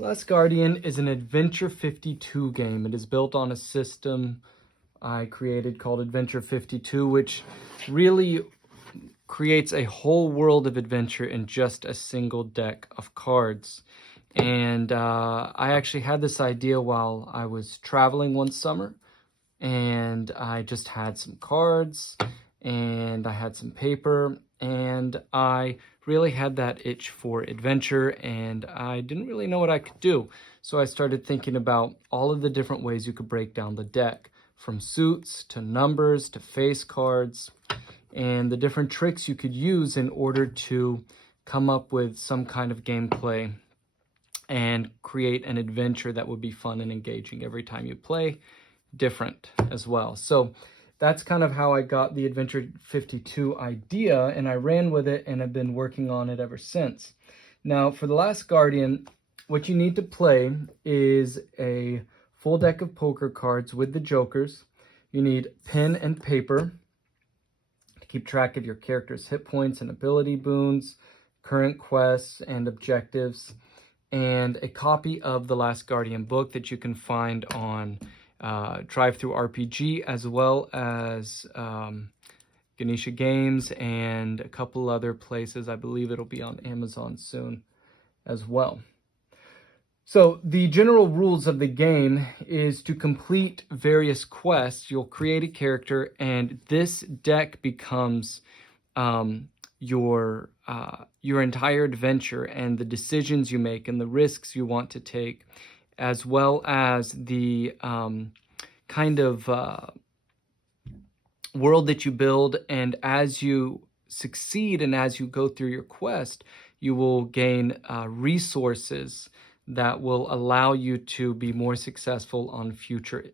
Last Guardian is an Adventure 52 game. It is built on a system I created called Adventure 52, which really creates a whole world of adventure in just a single deck of cards. And I actually had this idea while I was traveling one summer, and I just had some cards and I had some paper, and I really had that itch for adventure, and I didn't really know what I could do. So I started thinking about all of the different ways you could break down the deck, from suits to numbers to face cards, and the different tricks you could use in order to come up with some kind of gameplay and create an adventure that would be fun and engaging every time you play, different as well. So that's kind of how I got the Adventure 52 idea, and I ran with it and have been working on it ever since. Now, for The Last Guardian, what you need to play is a full deck of poker cards with the jokers. You need pen and paper to keep track of your character's hit points and ability boons, current quests and objectives, and a copy of the Last Guardian book that you can find on Drivethrurpg, as well as Ganesha Games and a couple other places. I believe it'll be on Amazon soon as well. So the general rules of the game is to complete various quests. You'll create a character, and this deck becomes your entire adventure, and the decisions you make and the risks you want to take, as well as the kind of world that you build. And as you succeed and as you go through your quest, you will gain resources that will allow you to be more successful on future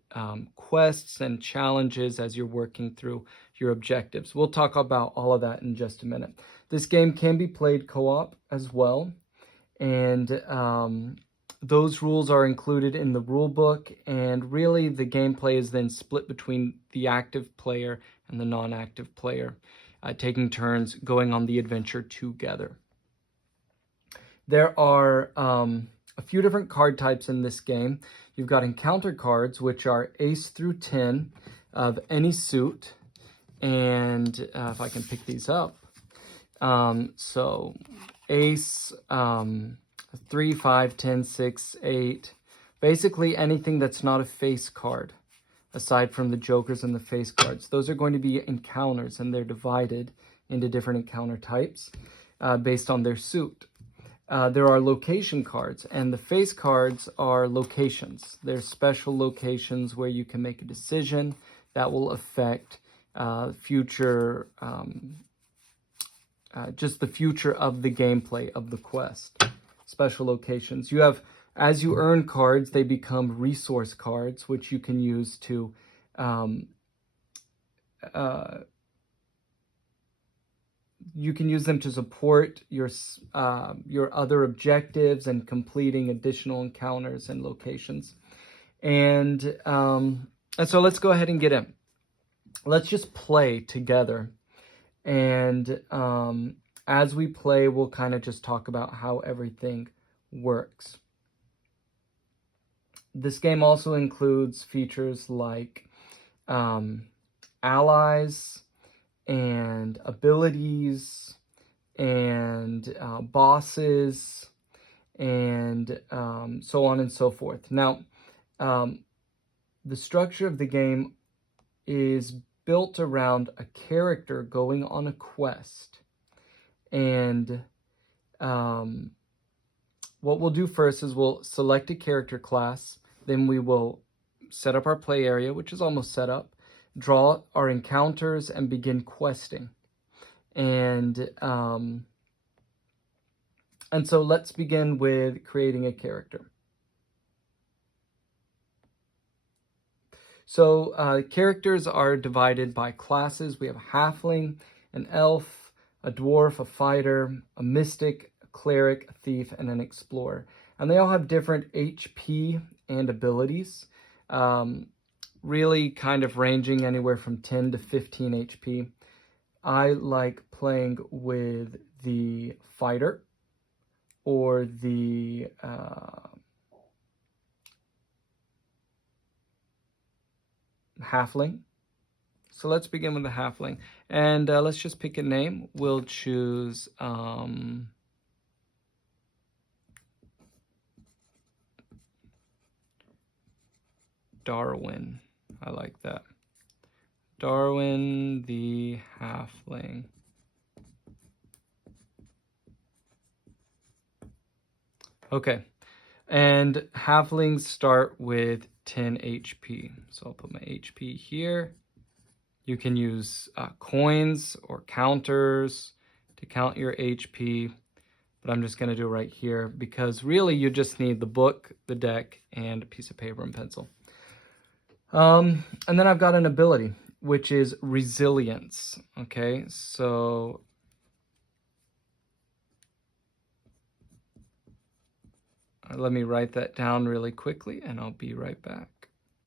quests and challenges as you're working through your objectives. We'll talk about all of that in just a minute. This game can be played co-op as well, and those rules are included in the rule book, and really the gameplay is then split between the active player and the non-active player, taking turns going on the adventure together. There are a few different card types in this game. You've got encounter cards, which are ace through 10 of any suit, and if I can pick these up, so ace, 3, 5, 10, 6, 8, basically anything that's not a face card, aside from the jokers and the face cards. Those are going to be encounters, and they're divided into different encounter types based on their suit. There are location cards, and the face cards are locations. They're special locations where you can make a decision that will affect future, just the future of the gameplay of the quest. Special locations. You have, as you earn cards, they become resource cards, which you can use to support your other objectives and completing additional encounters and locations. And so let's go ahead and get in. Let's just play together, and as we play, we'll kind of just talk about how everything works. This game also includes features like allies and abilities and bosses and so on and so forth. Now, the structure of the game is built around a character going on a quest. And what we'll do first is we'll select a character class, then we will set up our play area, which is almost set up, draw our encounters, and begin questing. And so let's begin with creating a character. So characters are divided by classes. We have a halfling, an elf, a dwarf, a fighter, a mystic, a cleric, a thief, and an explorer. And they all have different HP and abilities, really kind of ranging anywhere from 10 to 15 HP. I like playing with the fighter or the halfling. So let's begin with the halfling. And let's just pick a name. We'll choose Darwin. I like that. Darwin the halfling. Okay, and halflings start with 10 HP. So I'll put my HP here. You can use coins or counters to count your HP, but I'm just gonna do it right here because really you just need the book, the deck, and a piece of paper and pencil. And then I've got an ability, which is resilience. Okay, so let me write that down really quickly and I'll be right back.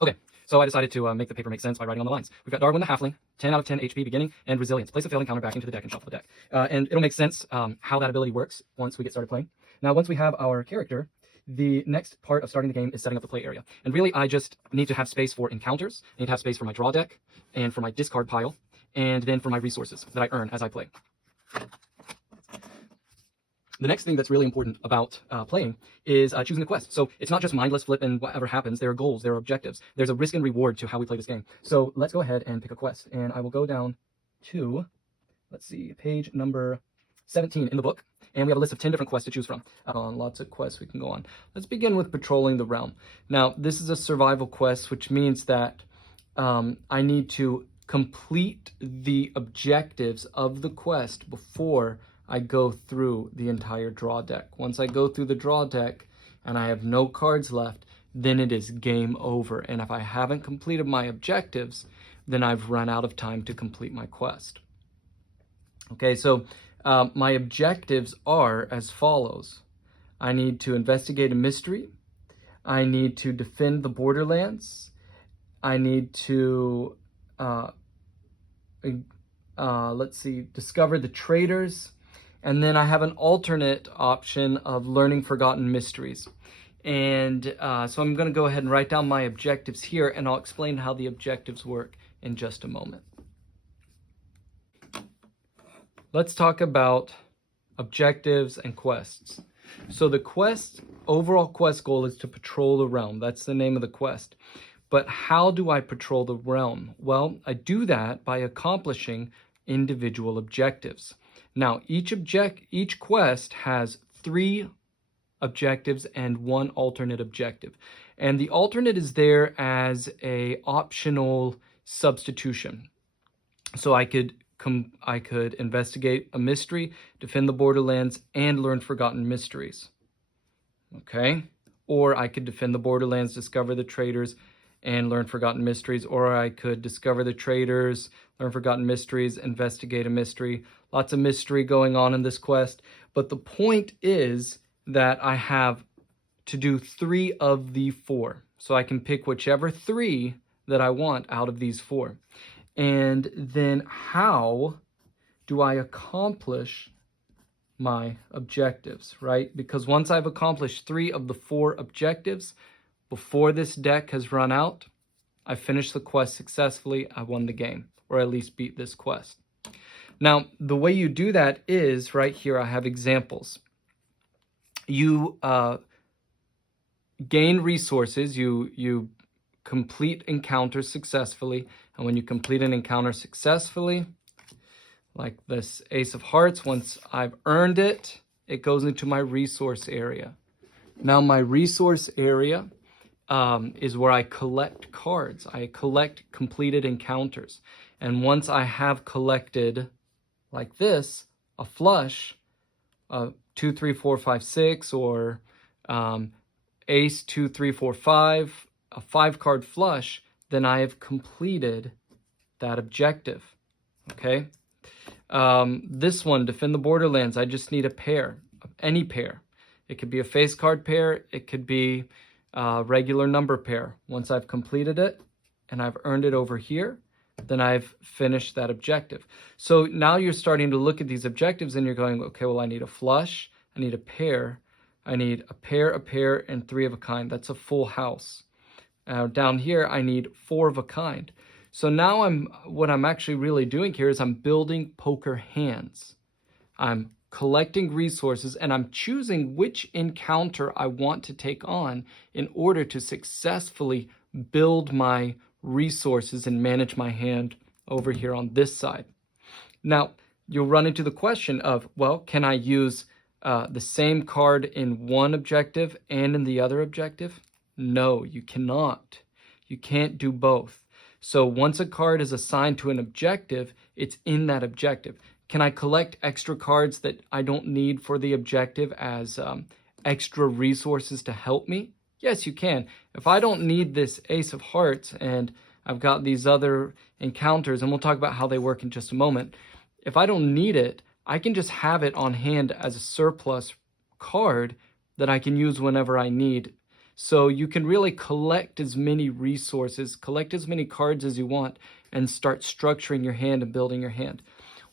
Okay, so I decided to make the paper make sense by writing on the lines. We've got Darwin the halfling, 10 out of 10 HP beginning, and resilience. Place a failed encounter back into the deck and shuffle the deck. And it'll make sense how that ability works once we get started playing. Now, once we have our character, the next part of starting the game is setting up the play area. And really, I just need to have space for encounters. I need to have space for my draw deck and for my discard pile, and then for my resources that I earn as I play. The next thing that's really important about playing is choosing a quest. So it's not just mindless flip and whatever happens. There are goals, there are objectives. There's a risk and reward to how we play this game. So let's go ahead and pick a quest. And I will go down to, let's see, page number 17 in the book. And we have a list of 10 different quests to choose from. Lots of quests we can go on. Let's begin with patrolling the realm. Now, this is a survival quest, which means that I need to complete the objectives of the quest before I go through the entire draw deck. Once I go through the draw deck and I have no cards left, then it is game over. And if I haven't completed my objectives, then I've run out of time to complete my quest. Okay, so my objectives are as follows. I need to investigate a mystery. I need to defend the borderlands. I need to, discover the traitors. And then I have an alternate option of learning forgotten mysteries. And so I'm going to go ahead and write down my objectives here, and I'll explain how the objectives work in just a moment. Let's talk about objectives and quests. So the overall quest goal is to patrol the realm. That's the name of the quest. But how do I patrol the realm? Well, I do that by accomplishing individual objectives. Now, each quest has 3 objectives and 1 alternate objective. And the alternate is there as a optional substitution. So I could investigate a mystery, defend the borderlands, and learn forgotten mysteries. Okay? Or I could defend the borderlands, discover the traitors, and learn forgotten mysteries. Or I could discover the traitors, learn forgotten mysteries, investigate a mystery. Lots of mystery going on in this quest. But the point is that I have to do 3 of the 4. So I can pick whichever 3 that I want out of these 4. And then how do I accomplish my objectives, right? Because once I've accomplished 3 of the 4 objectives, before this deck has run out, I finished the quest successfully, I won the game, or at least beat this quest. Now, the way you do that is, right here I have examples. You gain resources, you complete encounters successfully, and when you complete an encounter successfully, like this Ace of Hearts, once I've earned it, it goes into my resource area. Now my resource area is where I collect cards. I collect completed encounters. And once I have collected, like this, a flush, 2, 3, 4, 5, 6, or Ace 2, 3, 4, 5, a 5-card flush, then I have completed that objective. Okay? This one, defend the borderlands, I just need a pair, any pair. It could be a face card pair, it could be a regular number pair. Once I've completed it and I've earned it over here, then I've finished that objective. So now you're starting to look at these objectives and you're going, okay, well, I need a flush, I need a pair, I need a pair, and 3 of a kind. That's a full house. Down here, I need 4 of a kind. So now what I'm actually really doing here is I'm building poker hands. I'm collecting resources, and I'm choosing which encounter I want to take on in order to successfully build my resources and manage my hand over here on this side. Now, you'll run into the question of, well, can I use the same card in one objective and in the other objective? No, you cannot. You can't do both. So once a card is assigned to an objective, it's in that objective. Can I collect extra cards that I don't need for the objective as extra resources to help me? Yes, you can. If I don't need this Ace of Hearts and I've got these other encounters, and we'll talk about how they work in just a moment. If I don't need it, I can just have it on hand as a surplus card that I can use whenever I need. So you can really collect as many resources, collect as many cards as you want, and start structuring your hand and building your hand.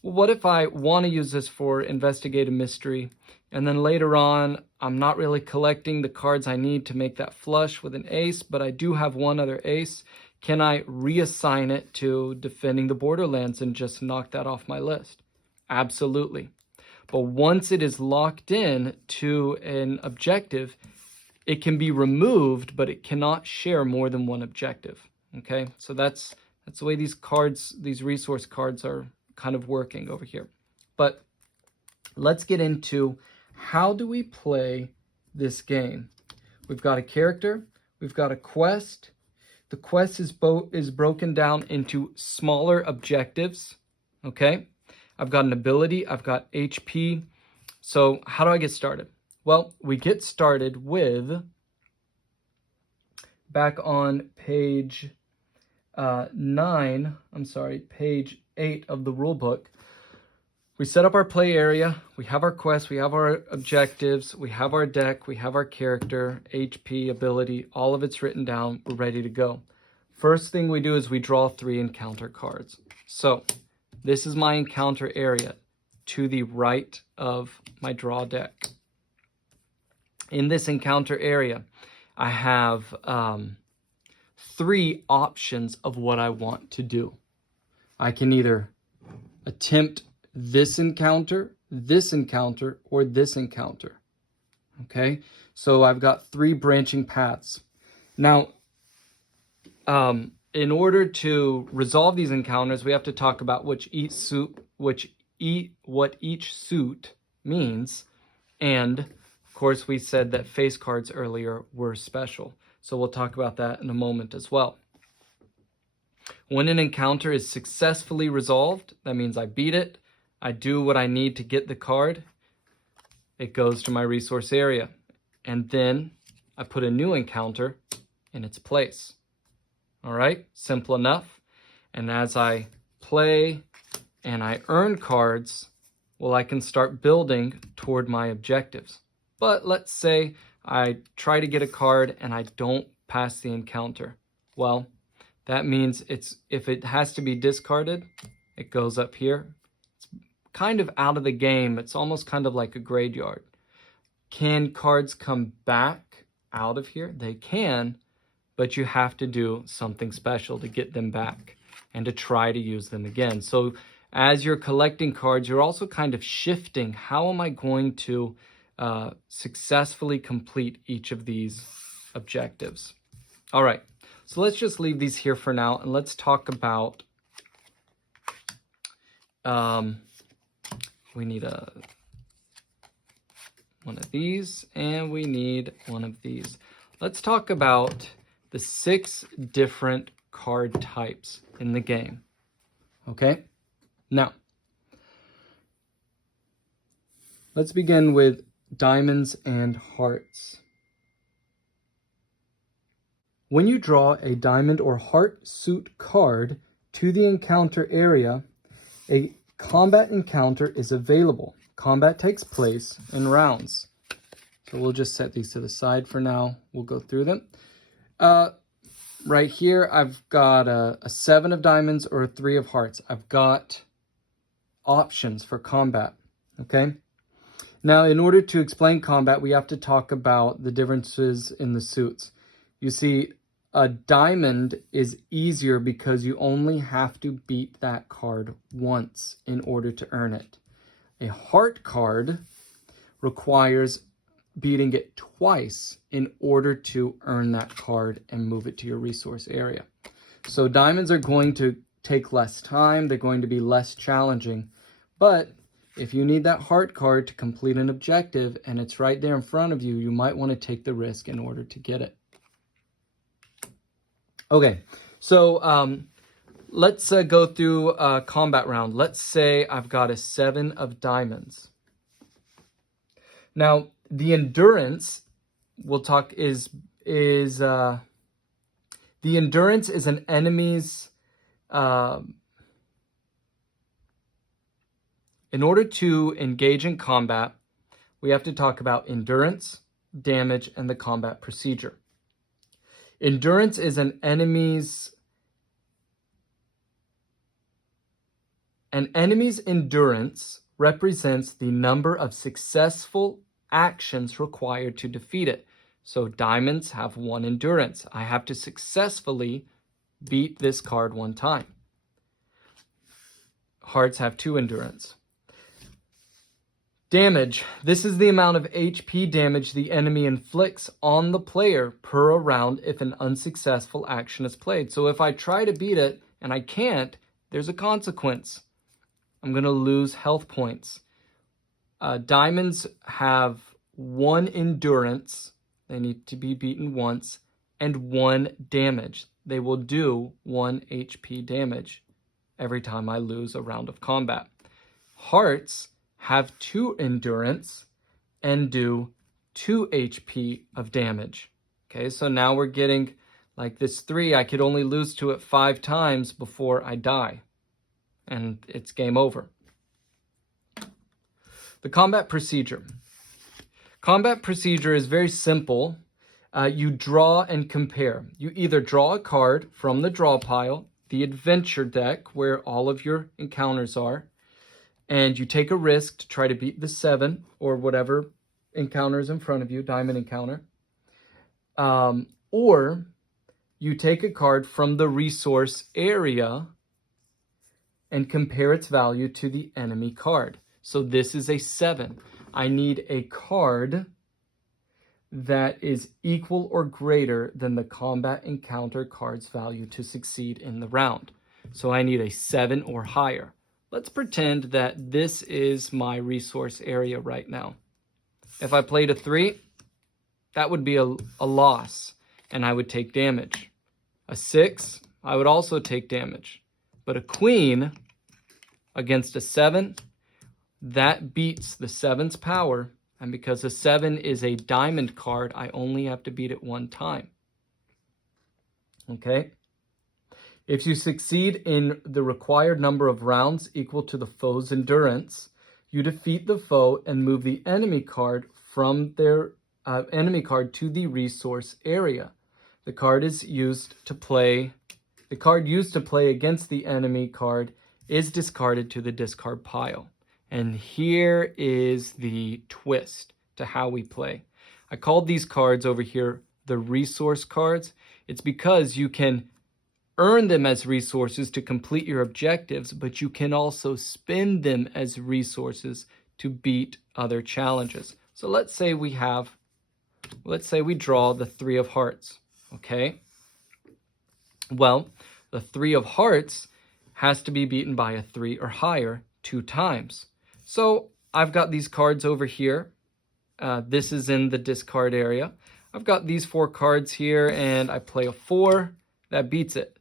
Well, what if I want to use this for investigate a mystery, and then later on, I'm not really collecting the cards I need to make that flush with an ace, but I do have one other ace. Can I reassign it to defending the borderlands and just knock that off my list? Absolutely. But once it is locked in to an objective, it can be removed, but it cannot share more than one objective. Okay, so that's the way these cards, these resource cards are kind of working over here. But let's get into how do we play this game. We've got a character, we've got a quest. The quest is broken down into smaller objectives. Okay, I've got an ability, I've got HP. So how do I get started? Well, we get started with, back on page page 8 of the rule book, we set up our play area, we have our quest, we have our objectives, we have our deck, we have our character, HP, ability, all of it's written down, we're ready to go. First thing we do is we draw 3 encounter cards. So this is my encounter area to the right of my draw deck. In this encounter area, I have 3 options of what I want to do. I can either attempt this encounter, or this encounter. Okay, so I've got 3 branching paths. Now, in order to resolve these encounters, we have to talk about what each suit means, and of course, we said that face cards earlier were special. So we'll talk about that in a moment as well. When an encounter is successfully resolved, that means I beat it, I do what I need to get the card, it goes to my resource area. And then I put a new encounter in its place. All right, simple enough. And as I play and I earn cards, well, I can start building toward my objectives. But let's say I try to get a card and I don't pass the encounter. Well, that means if it has to be discarded, it goes up here. It's kind of out of the game. It's almost kind of like a graveyard. Can cards come back out of here? They can, but you have to do something special to get them back and to try to use them again. So as you're collecting cards, you're also kind of shifting. How am I going to successfully complete each of these objectives? All right, so let's just leave these here for now, and let's talk about, we need one of these, and we need one of these. Let's talk about the 6 different card types in the game. Okay, now let's begin with diamonds and hearts. When you draw a diamond or heart suit card to the encounter area, a combat encounter is available. Combat takes place in rounds. So we'll just set these to the side for now. We'll go through them. Right here, I've got a 7 of diamonds or a 3 of hearts. I've got options for combat, okay? Now, in order to explain combat, we have to talk about the differences in the suits. You see, A diamond is easier because you only have to beat that card once in order to earn it. A heart card requires beating it twice in order to earn that card and move it to your resource area. So diamonds are going to take less time, they're going to be less challenging, but if you need that heart card to complete an objective and it's right there in front of you, you might want to take the risk in order to get it. Okay, so let's go through a combat round. Let's say I've got a 7 of diamonds. Now, the endurance we'll talk is the endurance is an enemy's in order to engage in combat, we have to talk about endurance, damage, and the combat procedure. Endurance is an enemy's endurance represents the number of successful actions required to defeat it. So diamonds have 1 endurance. I have to successfully beat this card 1 time. Hearts have 2 endurance. Damage. This is the amount of HP damage the enemy inflicts on the player per round if an unsuccessful action is played. So if I try to beat it and I can't, there's a consequence. I'm going to lose health points. Diamonds have 1 endurance. They need to be beaten once. And 1 damage. They will do 1 HP damage every time I lose a round of combat. Hearts have 2 endurance and do 2 HP of damage. Okay, so now we're getting like this 3. I could only lose to it 5 times before I die. And it's game over. The combat procedure. Combat procedure is very simple. You draw and compare. You either draw a card from the draw pile, the adventure deck where all of your encounters are, and you take a risk to try to beat the 7 or whatever encounter is in front of you, diamond encounter. Or you take a card from the resource area and compare its value to the enemy card. So this is a 7. I need a card that is equal or greater than the combat encounter card's value to succeed in the round. So I need a 7 or higher. Let's pretend that this is my resource area right now. If I played a 3, that would be a loss, and I would take damage. A 6, I would also take damage. But a queen against a 7, that beats the 7's power, and because a 7 is a diamond card, I only have to beat it 1 time. Okay? If you succeed in the required number of rounds equal to the foe's endurance, you defeat the foe and move the enemy card from their enemy card to the resource area. The card used to play against the enemy card is discarded to the discard pile. And here is the twist to how we play. I called these cards over here the resource cards. It's because you can earn them as resources to complete your objectives, but you can also spend them as resources to beat other challenges. So let's say we draw the 3 of hearts, okay? Well, the 3 of hearts has to be beaten by a 3 or higher 2 times. So I've got these cards over here. This is in the discard area. I've got these 4 cards here, and I play a 4. That beats it.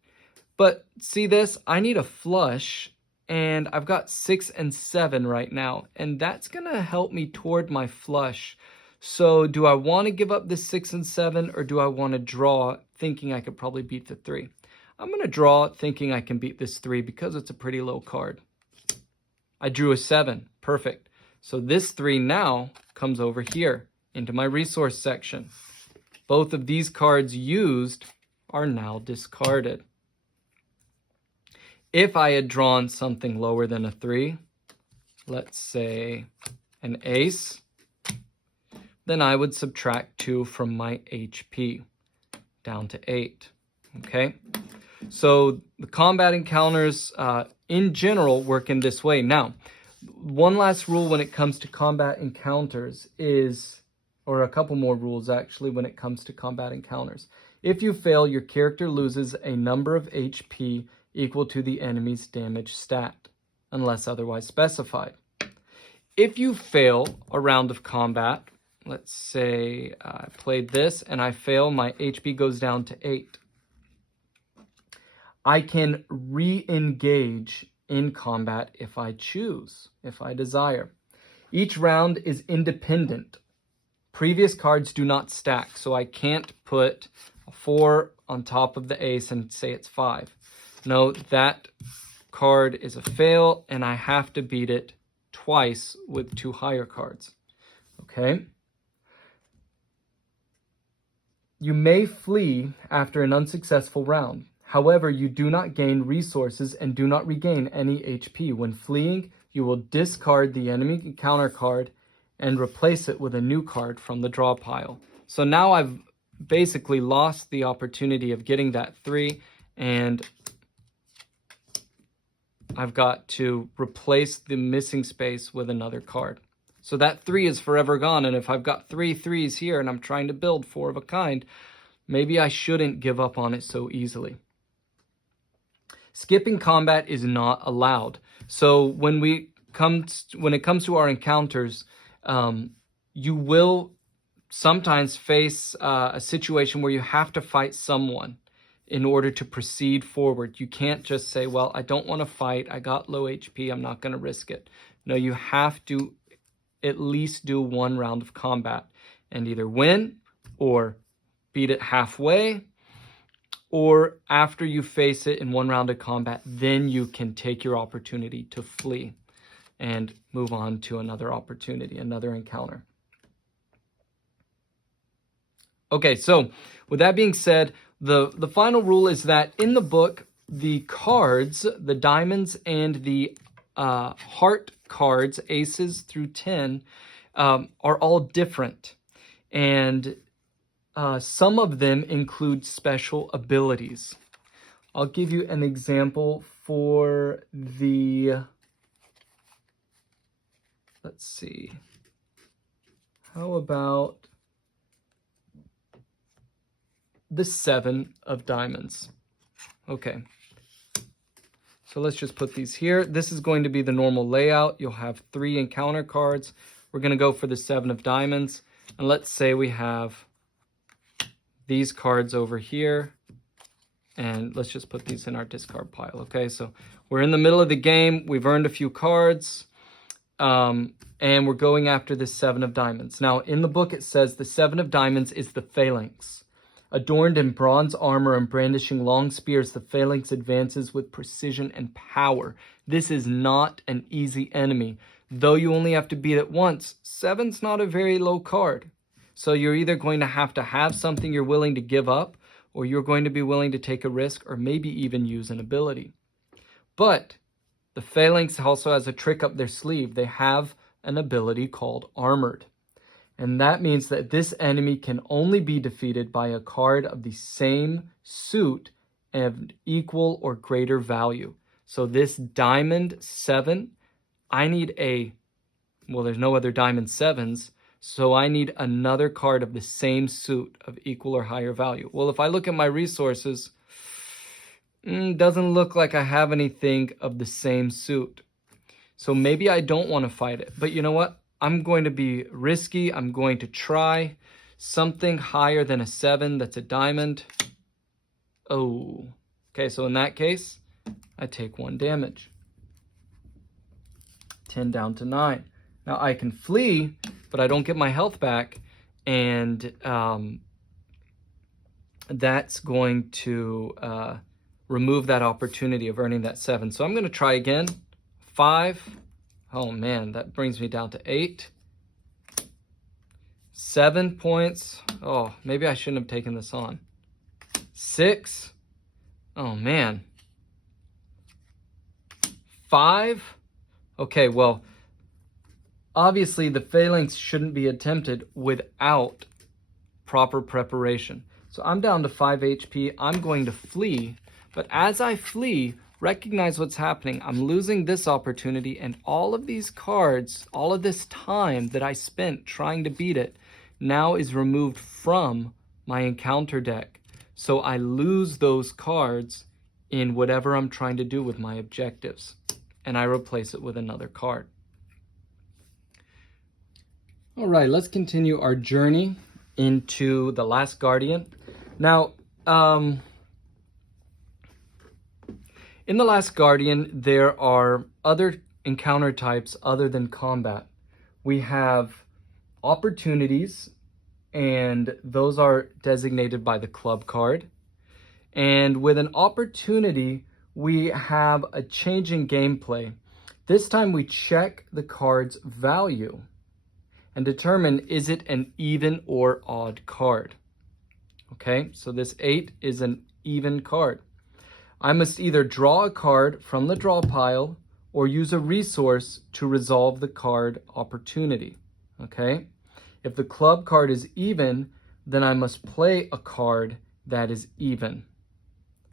But see this? I need a flush, and I've got 6 and 7 right now, and that's going to help me toward my flush. So do I want to give up the 6 and 7, or do I want to draw thinking I could probably beat the 3? I'm going to draw thinking I can beat this 3 because it's a pretty low card. I drew a 7. Perfect. So this 3 now comes over here into my resource section. Both of these cards used are now discarded. If I had drawn something lower than a 3, let's say an ace, then I would subtract 2 from my HP down to 8. Okay, so the combat encounters in general work in this way. Now, one last rule when it comes to combat encounters is, or a couple more rules actually when it comes to combat encounters. If you fail, your character loses a number of HP equal to the enemy's damage stat, unless otherwise specified. If you fail a round of combat, let's say I played this and I fail, my HP goes down to 8. I can re-engage in combat if I choose, if I desire. Each round is independent. Previous cards do not stack, so I can't put a 4 on top of the ace and say it's 5. No, that card is a fail, and I have to beat it twice with 2 higher cards. Okay? You may flee after an unsuccessful round. However, you do not gain resources and do not regain any HP. When fleeing, you will discard the enemy encounter card and replace it with a new card from the draw pile. So now I've basically lost the opportunity of getting that 3, and I've got to replace the missing space with another card. So that 3 is forever gone, and if I've got 3 3s here and I'm trying to build 4 of a kind, maybe I shouldn't give up on it so easily. Skipping combat is not allowed. So when it comes to our encounters, you will sometimes face a situation where you have to fight someone in order to proceed forward. You can't just say, well, I don't want to fight. I got low HP. I'm not going to risk it. No, you have to at least do 1 round of combat and either win or beat it halfway, or after you face it in 1 round of combat, then you can take your opportunity to flee and move on to another opportunity, another encounter. Okay, so with that being said, the final rule is that in the book, the cards, the diamonds and the heart cards, aces through 10, are all different. And some of them include special abilities. I'll give you an example for the, let's see, how about the 7 of diamonds? Okay, so let's just put these here. This is going to be the normal layout. You'll have 3 encounter cards. We're going to go for the 7 of diamonds, and let's say we have these cards over here, and let's just put these in our discard pile. Okay, so we're in the middle of the game. We've earned a few cards, and we're going after the 7 of diamonds. Now, in the book, it says the 7 of diamonds is the phalanx. Adorned in bronze armor and brandishing long spears, the phalanx advances with precision and power. This is not an easy enemy. Though you only have to beat it once, 7's not a very low card. So you're either going to have something you're willing to give up, or you're going to be willing to take a risk, or maybe even use an ability. But the phalanx also has a trick up their sleeve. They have an ability called Armored. And that means that this enemy can only be defeated by a card of the same suit and equal or greater value. So this diamond 7, I need there's no other diamond 7s, so I need another card of the same suit of equal or higher value. Well, if I look at my resources, doesn't look like I have anything of the same suit. So maybe I don't want to fight it. But you know what? I'm going to be risky. I'm going to try something higher than a 7 that's a diamond. Oh, okay, so in that case, I take 1 damage. 10 down to 9. Now I can flee, but I don't get my health back, and that's going to remove that opportunity of earning that 7. So I'm going to try again. 5. Oh man, that brings me down to 8. 7 points. Oh, maybe I shouldn't have taken this on. 6. Oh man. 5. Okay, well, obviously the phalanx shouldn't be attempted without proper preparation. So I'm down to 5 HP. I'm going to flee. But as I flee, recognize what's happening. I'm losing this opportunity, and all of these cards, all of this time that I spent trying to beat it, now is removed from my encounter deck. So I lose those cards in whatever I'm trying to do with my objectives, and I replace it with another card. All right, let's continue our journey into The Last Guardian. Now, in The Last Guardian, there are other encounter types other than combat. We have opportunities, and those are designated by the club card. And with an opportunity, we have a change in gameplay. This time we check the card's value and determine, is it an even or odd card? Okay, so this 8 is an even card. I must either draw a card from the draw pile or use a resource to resolve the card opportunity. Okay, if the club card is even, then I must play a card that is even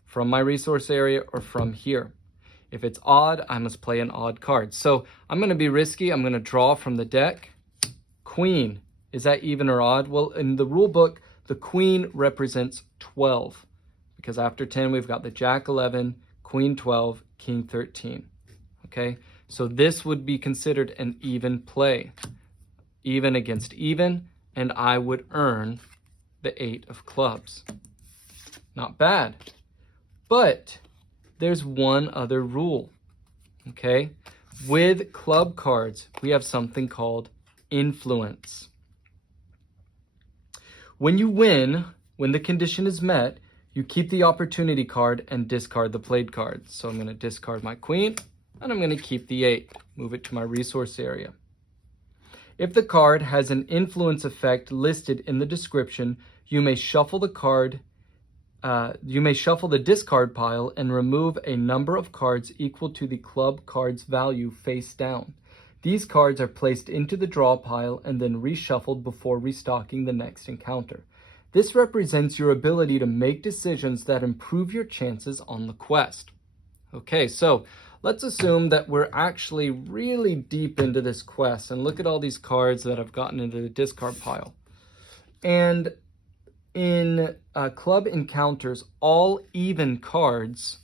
from my resource area or from here. If it's odd, I must play an odd card. So I'm going to be risky. I'm going to draw from the deck. Queen, is that even or odd? Well, in the rule book, the queen represents 12, because after 10, we've got the Jack 11, Queen 12, King 13. Okay, so this would be considered an even play. Even against even, and I would earn the 8 of clubs. Not bad. But there's one other rule. Okay, with club cards, we have something called influence. When you win, when the condition is met, you keep the opportunity card and discard the played card. So I'm going to discard my queen, and I'm going to keep the 8, move it to my resource area. If the card has an influence effect listed in the description, you may shuffle the card. You may shuffle the discard pile and remove a number of cards equal to the club card's value face down. These cards are placed into the draw pile and then reshuffled before restocking the next encounter. This represents your ability to make decisions that improve your chances on the quest. Okay, so let's assume that we're actually really deep into this quest, and look at all these cards that I've gotten into the discard pile. And in club encounters, all even cards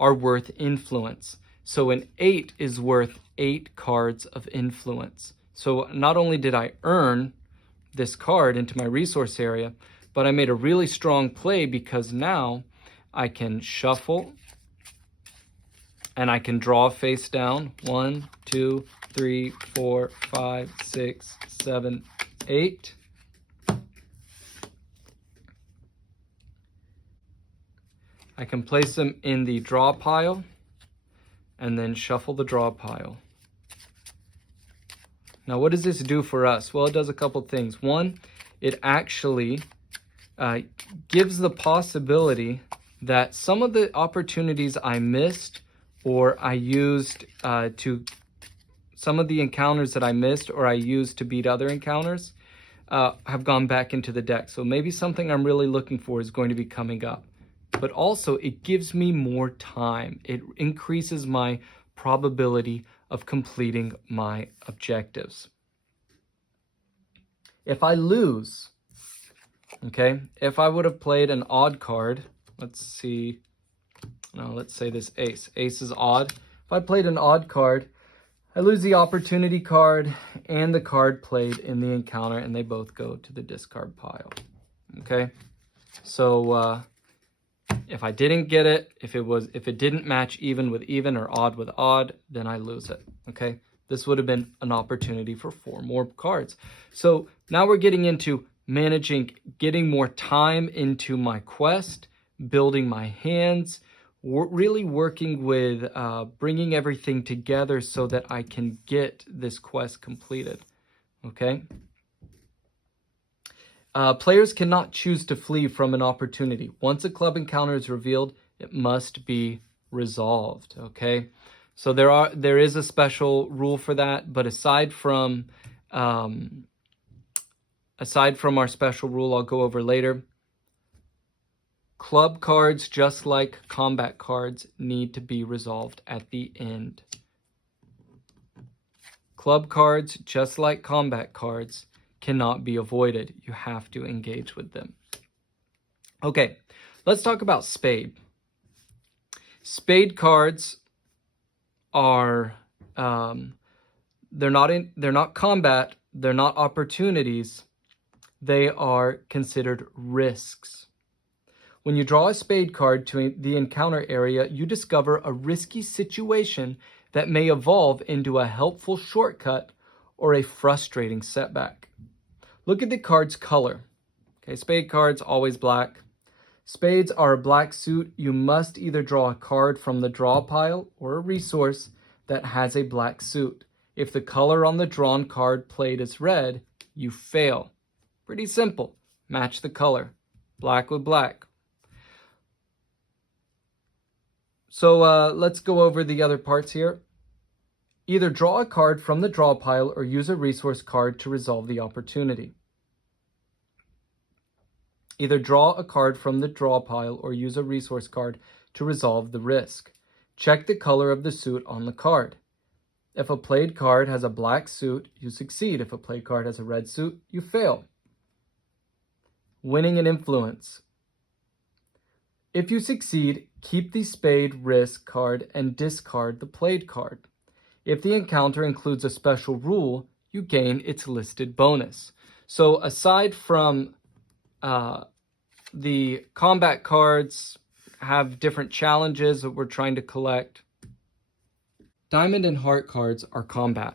are worth influence. So an 8 is worth 8 cards of influence. So not only did I earn this card into my resource area, but I made a really strong play, because now I can shuffle and I can draw face down. 1, 2, 3, 4, 5, 6, 7, 8. I can place them in the draw pile and then shuffle the draw pile. Now, what does this do for us? Well, it does a couple things. One, it actually gives the possibility that some of the opportunities I missed, or I used some of the encounters that I missed or I used to beat other encounters, have gone back into the deck. So maybe something I'm really looking for is going to be coming up. But also it gives me more time. It increases my probability of completing my objectives. If I lose, okay, if I would have played an odd card, let's see, no, let's say this ace. Ace is odd. If I played an odd card, I lose the opportunity card and the card played in the encounter, and they both go to the discard pile. Okay, so if I didn't get it, if it didn't match even with even or odd with odd, then I lose it. Okay, this would have been an opportunity for 4 more cards. So now we're getting into managing, getting more time into my quest, building my hands, really working with bringing everything together so that I can get this quest completed. Okay. Players cannot choose to flee from an opportunity. Once a club encounter is revealed, it must be resolved. Okay, so there is a special rule for that, but aside from our special rule I'll go over later, Club cards, just like combat cards, need to be resolved at the end. Club cards, just like combat cards, cannot be avoided. You have to engage with them. Okay, let's talk about spade. Spade cards are they're not combat, they're not opportunities. They are considered risks. When you draw a spade card to the encounter area, you discover a risky situation that may evolve into a helpful shortcut or a frustrating setback. Look at the card's color. Okay, spade cards, always black. Spades are a black suit. You must either draw a card from the draw pile or a resource that has a black suit. If the color on the drawn card played is red, you fail. Pretty simple. Match the color. Black with black. So let's go over the other parts here. Either draw a card from the draw pile or use a resource card to resolve the opportunity. Either draw a card from the draw pile or use a resource card to resolve the risk. Check the color of the suit on the card. If a played card has a black suit, you succeed. If a played card has a red suit, you fail. Winning an influence. If you succeed, keep the spade risk card and discard the played card. If the encounter includes a special rule, you gain its listed bonus. So aside from the combat cards have different challenges that we're trying to collect, diamond and heart cards are combat.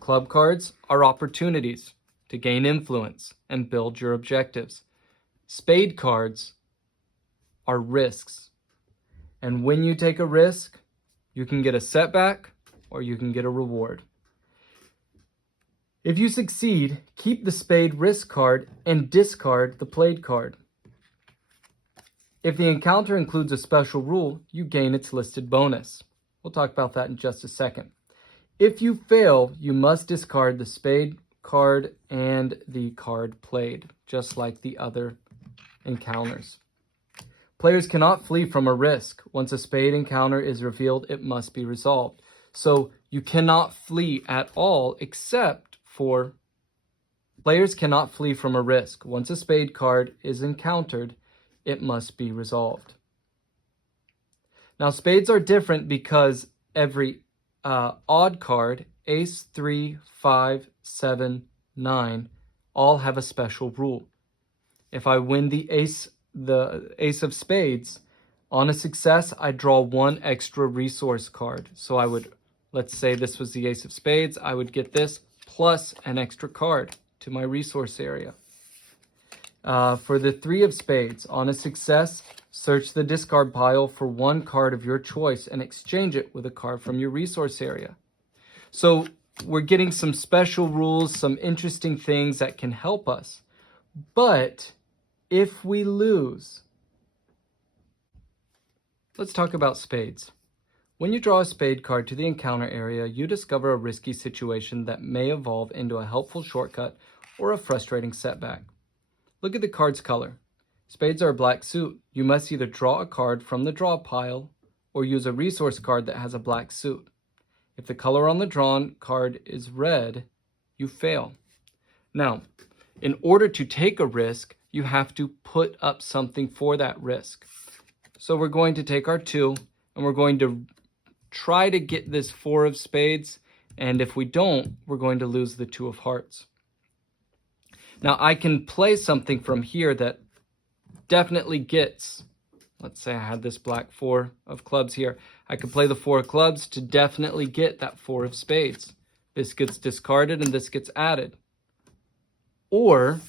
Club cards are opportunities to gain influence and build your objectives. Spade cards are risks. And when you take a risk, you can get a setback or you can get a reward. If you succeed, keep the spade risk card and discard the played card. If the encounter includes a special rule, you gain its listed bonus. We'll talk about that in just a second. If you fail, you must discard the spade card and the card played, just like the other encounters. Players cannot flee from a risk. Once a spade encounter is revealed, it must be resolved. So you cannot flee at all except for players cannot flee from a risk. Once a spade card is encountered, it must be resolved. Now, spades are different because every odd card, ace, 3, 5, 7, 9, all have a special rule. If I win the ace of spades, on a success, I draw one extra resource card. So I would, let's say this was the ace of spades, I would get this plus an extra card to my resource area. For the 3 of spades, on a success, search the discard pile for one card of your choice and exchange it with a card from your resource area. So we're getting some special rules, some interesting things that can help us. But if we lose, let's talk about spades. When you draw a spade card to the encounter area, you discover a risky situation that may evolve into a helpful shortcut or a frustrating setback. Look at the card's color. Spades are a black suit. You must either draw a card from the draw pile or use a resource card that has a black suit. If the color on the drawn card is red, you fail. Now, in order to take a risk, you have to put up something for that risk. So we're going to take our 2 and we're going to try to get this 4 of spades. And if we don't, we're going to lose the 2 of hearts. Now I can play something from here that definitely gets, let's say I had this black 4 of clubs here. I could play the 4 of clubs to definitely get that 4 of spades. This gets discarded and this gets added. Or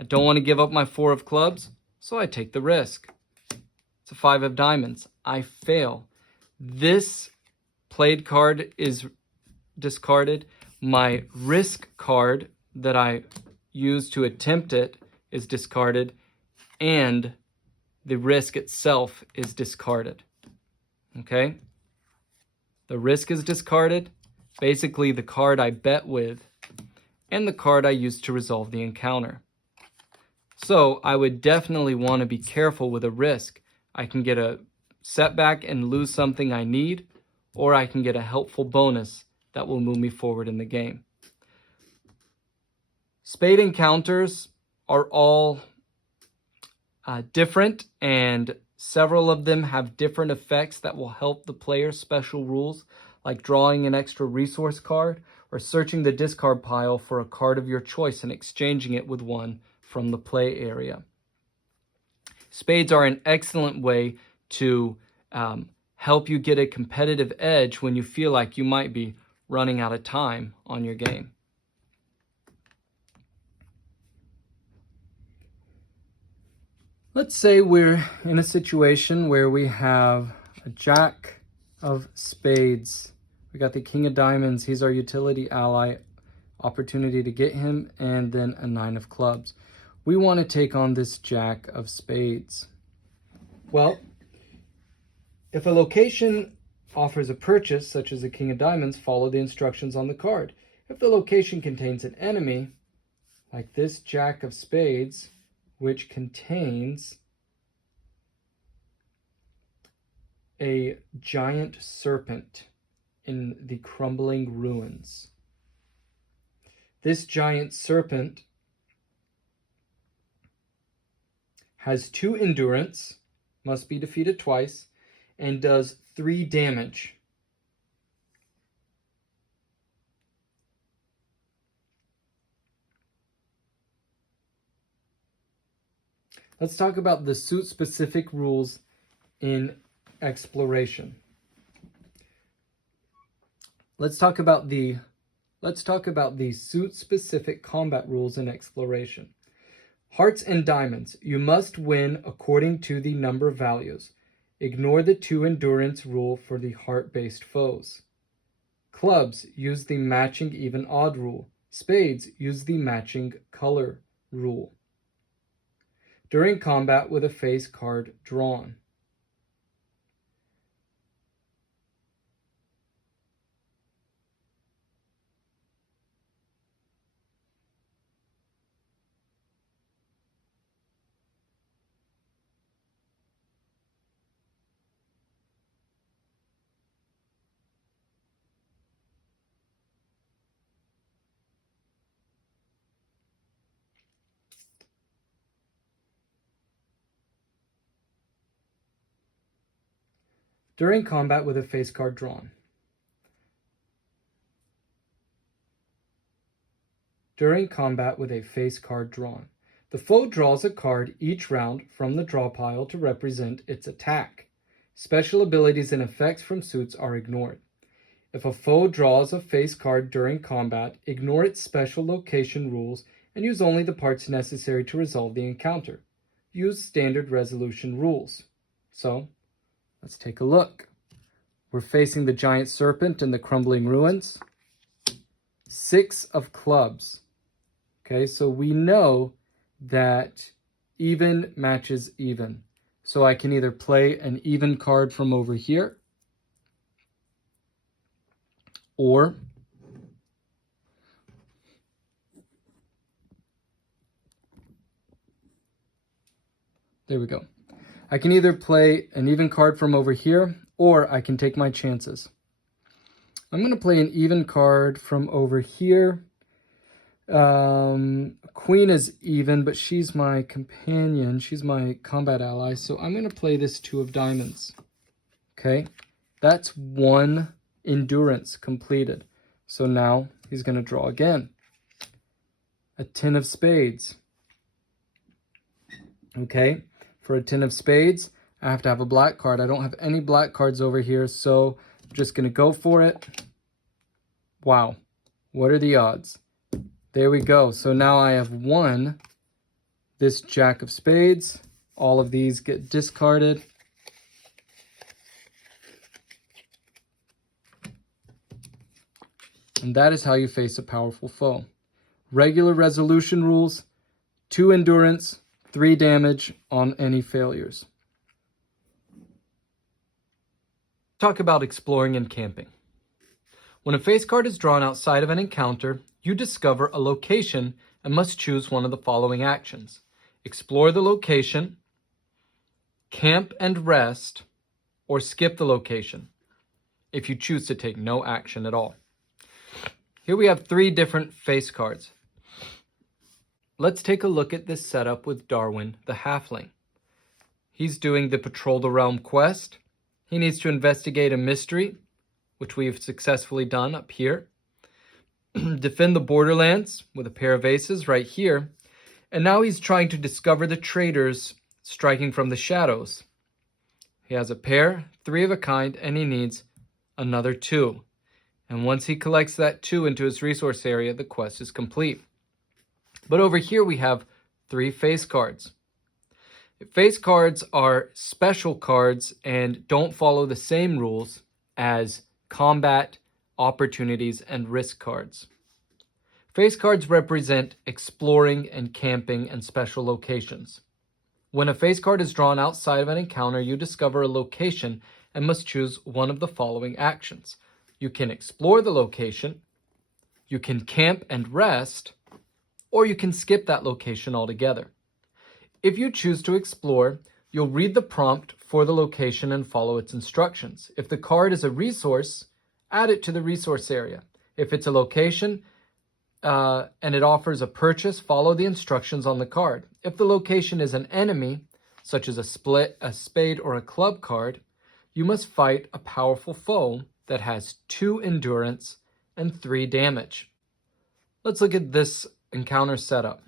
I don't want to give up my 4 of clubs, so I take the risk. It's a 5 of diamonds. I fail. This played card is discarded. My risk card that I use to attempt it is discarded, and the risk itself is discarded. Okay? The risk is discarded, basically the card I bet with, and the card I used to resolve the encounter. So I would definitely want to be careful with a risk. I can get a setback and lose something I need, or I can get a helpful bonus that will move me forward in the game. Spade encounters are all different, and several of them have different effects that will help the player's special rules, like drawing an extra resource card or searching the discard pile for a card of your choice and exchanging it with one from the play area. Spades are an excellent way to help you get a competitive edge when you feel like you might be running out of time on your game. Let's say we're in a situation where we have a jack of spades. We got the king of diamonds. He's our utility ally. Opportunity to get him, and then a nine of clubs. We want to take on this jack of spades. Well, if a location offers a purchase, such as the king of diamonds, follow the instructions on the card. If the location contains an enemy, like this jack of spades, which contains a giant serpent in the crumbling ruins. This giant serpent has 2 endurance, must be defeated twice, and does 3 damage. Let's talk about the suit-specific rules in exploration. Let's talk about the suit-specific combat rules in exploration. Hearts and diamonds. You must win according to the number values. Ignore the 2 endurance rule for the heart-based foes. Clubs. Use the matching even-odd rule. Spades. Use the matching color rule. During combat with a face card drawn. During combat with a face card drawn. During combat with a face card drawn. The foe draws a card each round from the draw pile to represent its attack. Special abilities and effects from suits are ignored. If a foe draws a face card during combat, ignore its special location rules and use only the parts necessary to resolve the encounter. Use standard resolution rules. So, let's take a look. We're facing the giant serpent in the crumbling ruins. 6 of clubs. Okay, so we know that even matches even. So I can either play an even card from over here, or there we go. I can either play an even card from over here, or I can take my chances. I'm going to play an even card from over here. Queen is even, but she's my companion. She's my combat ally. So I'm going to play this 2 of diamonds. Okay, that's 1 endurance completed. So now he's going to draw again. A 10 of spades. Okay, for a 10 of spades, I have to have a black card. I don't have any black cards over here, so I'm just going to go for it. Wow, what are the odds? There we go. So now I have won this jack of spades. All of these get discarded. And that is how you face a powerful foe. Regular resolution rules, 2 endurance, 3 damage on any failures. Talk about exploring and camping. When a face card is drawn outside of an encounter, you discover a location and must choose one of the following actions. explore the location, camp and rest, or skip the location if you choose to take no action at all. Here we have 3 different face cards. Let's take a look at this setup with Darwin, the halfling. He's doing the Patrol the Realm quest. He needs to investigate a mystery, which we've successfully done up here. Defend the borderlands with a pair of aces right here. And now he's trying to discover the traitors striking from the shadows. He has a pair, 3 of a kind, and he needs another 2. And once he collects that 2 into his resource area, the quest is complete. But over here we have 3 face cards. Face cards are special cards and don't follow the same rules as combat, opportunities, and risk cards. Face cards represent exploring and camping and special locations. When a face card is drawn outside of an encounter, you discover a location and must choose one of the following actions. You can explore the location, you can camp and rest, or you can skip that location altogether. If you choose to explore, you'll read the prompt for the location and follow its instructions. If the card is a resource, add it to the resource area. If it's a location and it offers a purchase, follow the instructions on the card. If the location is an enemy, such as a spade, or a club card, you must fight a powerful foe that has 2 endurance and 3 damage. Let's look at this encounter setup.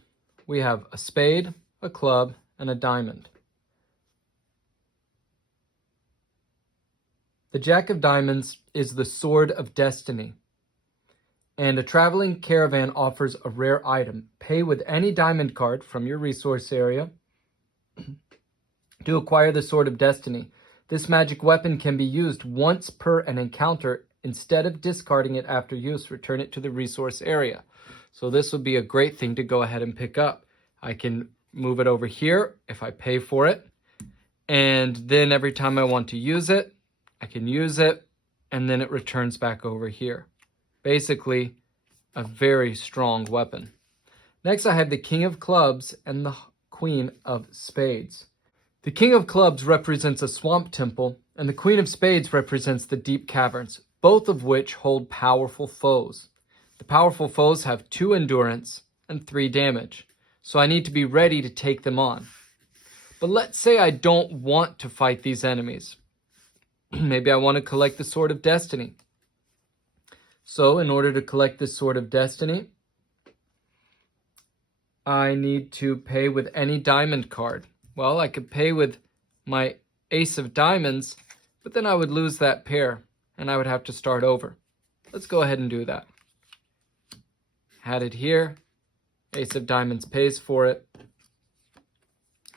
We have a spade, a club, and a diamond. The Jack of Diamonds is the Sword of Destiny, and a traveling caravan offers a rare item. Pay with any diamond card from your resource area to acquire the Sword of Destiny. This magic weapon can be used once per an encounter. Instead of discarding it after use, return it to the resource area. So this would be a great thing to go ahead and pick up. I can move it over here if I pay for it. And then every time I want to use it, I can use it, and then it returns back over here. Basically, a very strong weapon. Next, I have the King of Clubs and the Queen of Spades. The King of Clubs represents a swamp temple, and the Queen of Spades represents the deep caverns, both of which hold powerful foes. The powerful foes have 2 endurance and 3 damage, so I need to be ready to take them on. But let's say I don't want to fight these enemies. Maybe I want to collect the Sword of Destiny. So in order to collect the Sword of Destiny, I need to pay with any diamond card. Well, I could pay with my Ace of Diamonds, but then I would lose that pair and I would have to start over. Let's go ahead and do that. Had it here. Ace of Diamonds pays for it.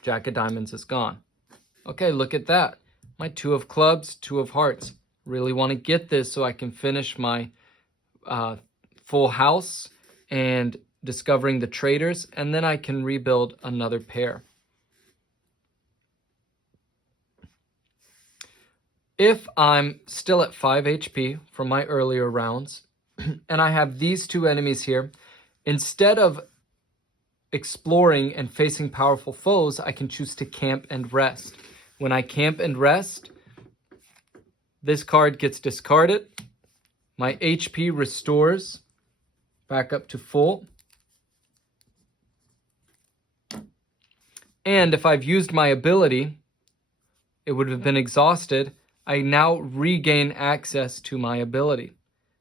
Jack of Diamonds is gone. Okay, look at that. My 2 of Clubs, 2 of Hearts. Really want to get this so I can finish my full house and discovering the traitors, and then I can rebuild another pair. If I'm still at 5 HP from my earlier rounds, and I have these 2 enemies here, instead of exploring and facing powerful foes, I can choose to camp and rest. When I camp and rest, this card gets discarded. My HP restores back up to full. And if I've used my ability, it would have been exhausted. I now regain access to my ability.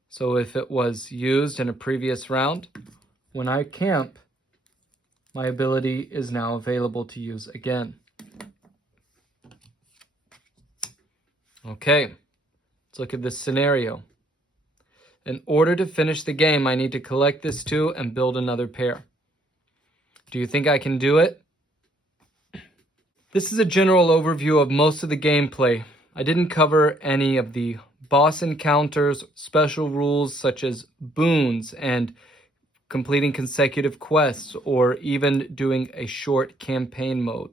So if it was used in a previous round, when I camp, my ability is now available to use again. Okay, let's look at this scenario. In order to finish the game, I need to collect this 2 and build another pair. Do you think I can do it? This is a general overview of most of the gameplay. I didn't cover any of the boss encounters, special rules such as boons and completing consecutive quests, or even doing a short campaign mode.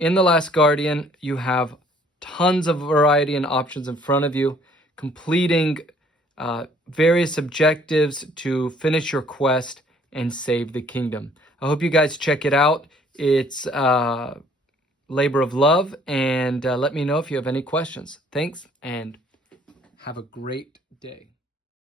In The Last Guardian, you have tons of variety and options in front of you, completing various objectives to finish your quest and save the kingdom. I hope you guys check it out. It's labor of love, and let me know if you have any questions. Thanks, and have a great day.